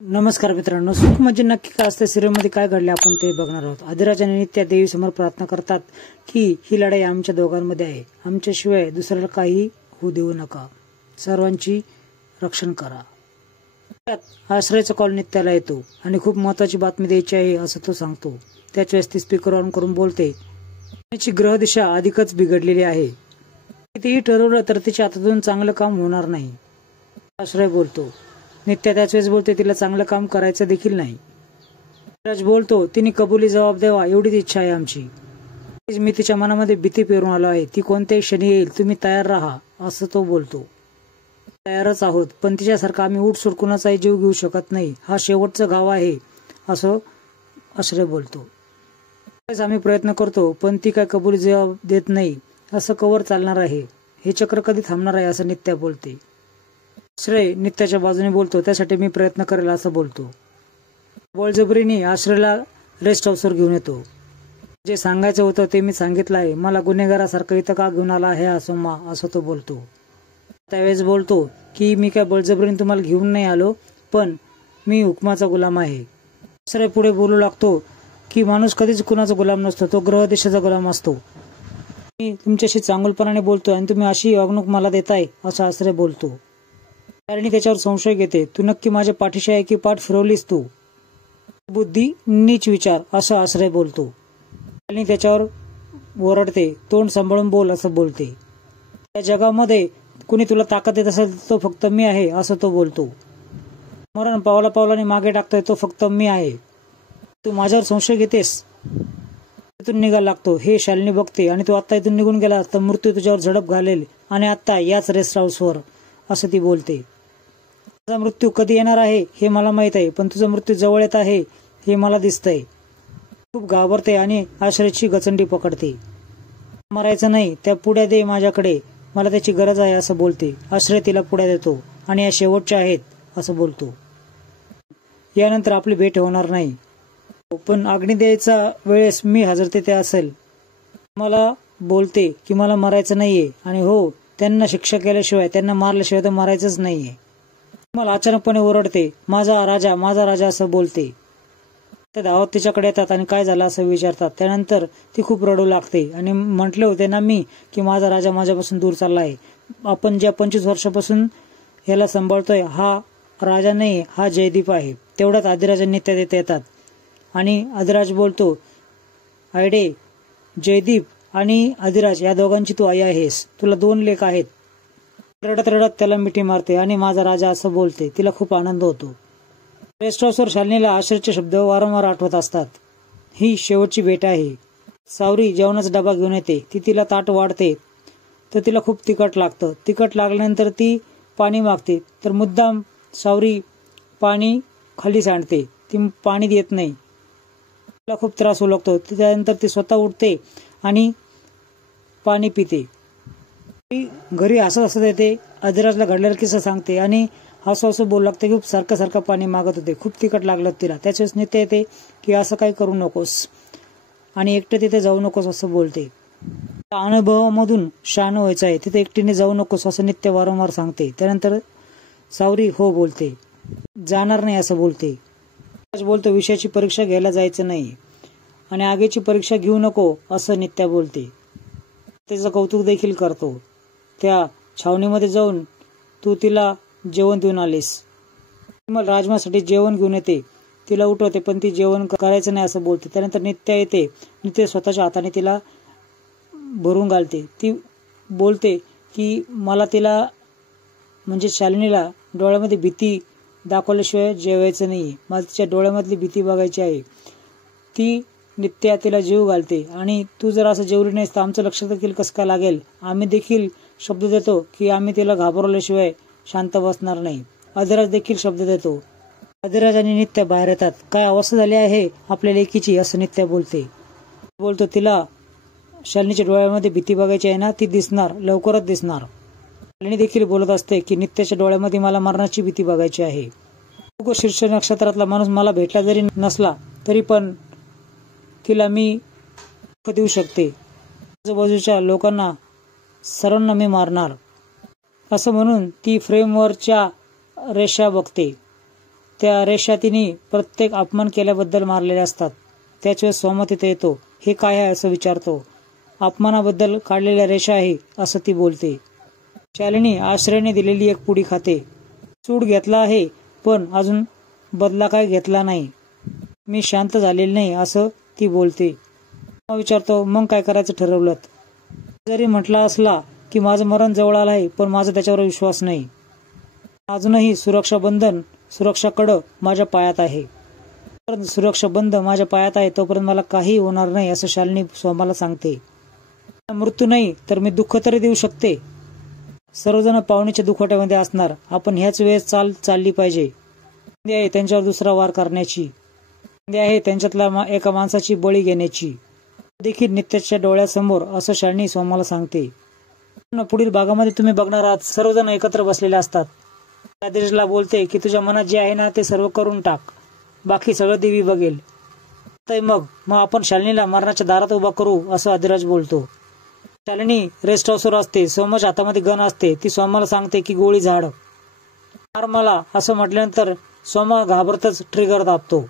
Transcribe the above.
नमस्कार मित्रांनो, सुख म्हणजे नक्की काय असते सिरियलमध्ये काय घडले आपण ते बघणार आहोत। आदिराज आणि नित्या देवीसमोर प्रार्थना करतात की ही लढाई आमच्या दोघांमध्ये आहे, आमच्याशिवाय दुसऱ्याला काही होऊ देऊ नका, सर्वांची रक्षण करा। आश्रयचा कॉल नित्याला येतो आणि खूप महत्त्वाची बातमी द्यायची आहे असं तो सांगतो। त्याच वेळेस ती स्पीकर ऑन करून बोलते, तिची ग्रह दिशा अधिकच बिघडलेली आहे, कितीही ठरवलं तर तिच्या हातातून चांगलं काम होणार नाही। आश्रय बोलतो, नित्या त्याच वेळेस बोलते, तिला चांगलं काम करायचं देखील नाही। राज बोलतो, तिने कबुली जबाब द्यावा एवढीच इच्छा आहे आमची, मी तिच्या मनामध्ये भीती पेरून आलो आहे, ती कोणत्याही क्षणी येईल, तुम्ही तयार राहा असं तो बोलतो। तयारच आहोत, पण तिच्यासारखा आम्ही उठसूट कुणाचाही जीव घेऊ शकत नाही, हा शेवटचं गाव आहे असं आश्रय बोलतो। आम्ही प्रयत्न करतो पण ती काय कबुली जबाब देत नाही, असं कवर चालणार आहे, हे चक्र कधी थांबणार आहे असं नित्या बोलते। आश्रय नित्याच्या बाजूने बोलतो, त्यासाठी मी प्रयत्न करेल असं बोलतो। बळजबरीने आश्रयला रेस्ट हाऊसवर घेऊन येतो। जे सांगायचं होतं ते मी सांगितलं आहे, मला गुन्हेगारासारखं इथं का घेऊन आला आहे असं तो बोलतो। त्यावेळेस बोलतो की मी काय बळजबरीने तुम्हाला घेऊन नाही आलो, पण मी हुकमाचा गुलाम आहे। आश्रय पुढे बोलू लागतो की माणूस कधीच कुणाचा गुलाम नसतो, तो ग्रह देशाचा गुलाम असतो। मी तुमच्याशी चांगुलपणाने बोलतोय आणि तुम्ही अशी वागणूक मला देताय असं आश्रय बोलतो। कारण त्याच्यावर संशय घेते, तू नक्की माझ्या पाठीशी आहे की पाठ फिरवलीस तू, बुद्धी नीच विचार असं आश्रय बोलतो। आणि त्याच्यावर ओरडते, तोंड सांभाळून बोल असं बोलते। त्या जगामध्ये कुणी तुला ताकद देत असेल तो फक्त मी आहे असं तो बोलतो। मरण पावला पावलाने मागे टाकतोय तो फक्त मी आहे, तू माझ्यावर संशय घेतेस। इथून निघायला लागतो, हे शालिनी बघते आणि तू आता इथून निघून गेला तर मृत्यू तुझ्यावर झडप घालेल, आणि आता याच रेस्ट हाऊसवर असं ती बोलते। तुझा मृत्यू कधी येणार आहे हे मला माहित आहे, पण तुझा मृत्यू जवळ येत आहे हे मला दिसतंय। खूप घाबरते आणि आश्रयची गचंडी पकडते। मरायचं नाही, त्या पुड्या दे माझ्याकडे, मला त्याची गरज आहे असं बोलते। आश्रय तिला पुड्या देतो आणि या शेवटच्या आहेत असं बोलतो, यानंतर आपली भेट होणार नाही, पण अग्नी द्यायचा वेळेस मी हजर तिथे असेल। मला बोलते की मला मरायचं नाहीये, आणि हो, त्यांना शिक्षा केल्याशिवाय, त्यांना मारल्याशिवाय तर मरायचंच नाहीये। मला अचानकपणे ओरडते, माझा राजा असं बोलते। ते धावत तिच्याकडे येतात आणि काय झालं असं विचारतात। त्यानंतर ती खूप रडू लागते आणि म्हटले होते ना मी की माझा राजा माझ्यापासून दूर चालला आहे, आपण ज्या 25 वर्षापासून ह्याला सांभाळतोय हा राजा नाही, हा जयदीप आहे। तेवढ्यात आदिराज आणि नित्या तिथे येतात आणि आदिराज बोलतो, आयडे, जयदीप आणि आदिराज या दोघांची तू आई आहेस, तुला 2 लेक आहेत। रडत रडत त्याला मिठी मारते आणि माझा राजा असं बोलते, तिला खूप आनंद होतो। रेस्ट हाऊसवर शालिनीला आश्रयचे शब्द वारंवार आठवत असतात। ही शेवटची भेट आहे। सावरी जेवणाचा डबा घेऊन येते, ती तिला ताट वाढते तर तिला खूप तिखट लागतं। तिखट लागल्यानंतर ती पाणी मागते तर मुद्दाम सावरी पाणी खाली सांडते, ती पाणी देत नाही, तिला खूप त्रास होऊ लागतो। त्यानंतर ती स्वतः उठते आणि पाणी पिते। घरी हसत येते, आदिराजला घडलेला किस्सा सांगते आणि हसू बोलू लागते की सारखं सारखं पाणी मागत होते, खूप तिखट लागलं तिला। त्याच्याच नित्या येते की असं काही करू नकोस आणि एकटे तिथे जाऊ नकोस असं बोलते। अनुभवामधून शहाणं व्हायचं आहे, तिथे एकटीने जाऊ नकोस असं नित्य वारंवार सांगते। त्यानंतर सावरी हो बोलते, जाणार नाही असं बोलते। बोलतो, विषयाची परीक्षा घ्यायला जायचं नाही आणि आगीची परीक्षा घेऊ नको असं नित्या बोलते। त्याचं कौतुक देखील करतो। त्या छावणीमध्ये जाऊन तू तिला जेवण देऊन आलीस, मग राजमासाठी जेवण घेऊन येते, तिला उठवते पण ती जेवण करायचं नाही असं बोलते। त्यानंतर नित्या येते, नित्या स्वतःच्या हाताने तिला भरून घालते। ती बोलते की मला तिला म्हणजे शालिनीला डोळ्यामध्ये भीती दाखवल्याशिवाय जेवायचं नाहीये, मला तिच्या डोळ्यामधली भीती बघायची आहे। ती नित्या तिला जीव घालते आणि तू जर असं जेवली नाहीस तर आमचं लक्ष देखील कसं काय लागेल, आम्ही देखील शब्द देतो की आम्ही तिला घाबरवल्याशिवाय शांत बसणार नाही। आदिराज देखील शब्द देतो। आदिराज आणि नित्या बाहेर येतात, काय अवस्था झाली आहे आपल्या लेकीची असं नित्या बोलतो, तिला शालिनीच्या डोळ्यामध्ये भीती बघायची आहे ना, ती दिसणार, लवकरच दिसणार। शालिनी देखील बोलत असते की नित्याच्या डोळ्यामध्ये मला मरणाची भीती बघायची आहे। शीर्ष नक्षत्रातला माणूस मला भेटला जरी नसला तरी पण तिला मी देऊ शकते, आजूबाजूच्या लोकांना सर्वांना मी मारणार असं म्हणून ती फ्रेमवरच्या रेषा बघते त्या रेषा तिने प्रत्येक अपमान केल्याबद्दल मारलेल्या असतात. त्याच वेळेस सोमा तिथे येतो. हे काय आहे असं विचारतो. अपमानाबद्दल काढलेल्या रेषा आहे असं ती बोलते. शालिनी आश्रयाने दिलेली एक पुडी खाते. सूड घेतला आहे पण अजून बदला काय घेतला नाही. मी शांत झालेली नाही असं ती बोलते. विचारतो मग काय करायचं ठरवलं? जरी म्हटला असला की माझं मरण जवळ आलं आहे पण माझा त्याच्यावर विश्वास नाही. अजूनही सुरक्षा कडं माझ्या पायात आहे. सुरक्षा बंद माझ्या पायात आहे तोपर्यंत मला काही होणार नाही असं शालिनी सोमाला सांगते. मृत्यू नाही तर मी दुःख तरी देऊ शकते. सर्वजण पाहुणीच्या दुखवट्यामध्ये असणार. आपण ह्याच वेळेस चालली पाहिजे. संधी आहे त्यांच्यावर दुसरा वार करण्याची. संधी आहे त्यांच्यातल्या एका माणसाची बळी घेण्याची. देखील नित्याच्या डोळ्यासमोर असं शालिनी सोमाला सांगते. पुढील भागामध्ये तुम्ही बघणार आहात सर्वजण एकत्र बसलेले असतात. आदिराजला बोलते की तुझ्या मनात जे आहे ना ते सर्व करून टाक. बाकी सगळं देवी बघेल. मग आपण शालिनीला मरणाच्या दारात उभा करू असं आदिराज बोलतो. शालिनी रेस्ट हाऊसवर असते. सोमाच्या हातामध्ये गन असते. ती सोमाला सांगते की गोळी झाड. मार मला असं म्हटल्यानंतर सोमा घाबरतच ट्रिगर दाबतो.